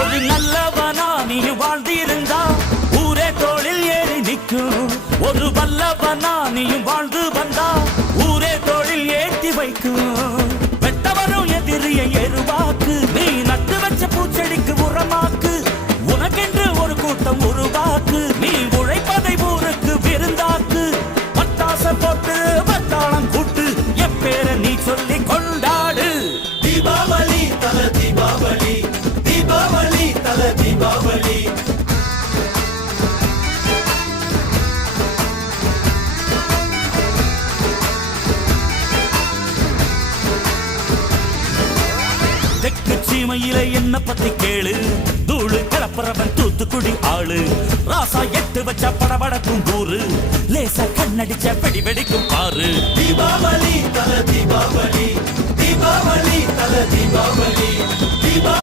ஒரு நல்லவனா நீ வாழ்ந்திருந்தா ஊரே தோளில் ஏறி நிற்கும். ஒரு வல்லவனா நீயும் வாழ்ந்து வந்தா ஊரே தோளில் ஏற்றி வைக்கும். வெட்டவரும் எதிரியை எருவாக்கு, நீ நட்டு வச்ச பூச்செடிக்கு உரமாக்கு. உனக்கென்று ஒரு கூட்டம் உருவாக்கு, நீ உழைப்பதை ஊருக்கு விருந்தாக்கு. பட்டாச போட்டு பட்டாளம் கூட்டு, எப்பேர நீ சொல்லி கொண்டாடு. தீபாவளி தல தீபாவளி, தீபாவளி தல தீபாவளி. தெற்கு சீமையில என்ன பத்தி கேளு, தூளு கிளப்புறவன் தூத்துக்குடி ஆளு. ராசா எட்டு வச்ச படபடக்கும் கூறு, லேசா கண்ணடிச்ச வெடி வெடிக்கும் பாரு. தீபாவளி தல தீபாவளி, தீபாவளி தல தீபாவளி.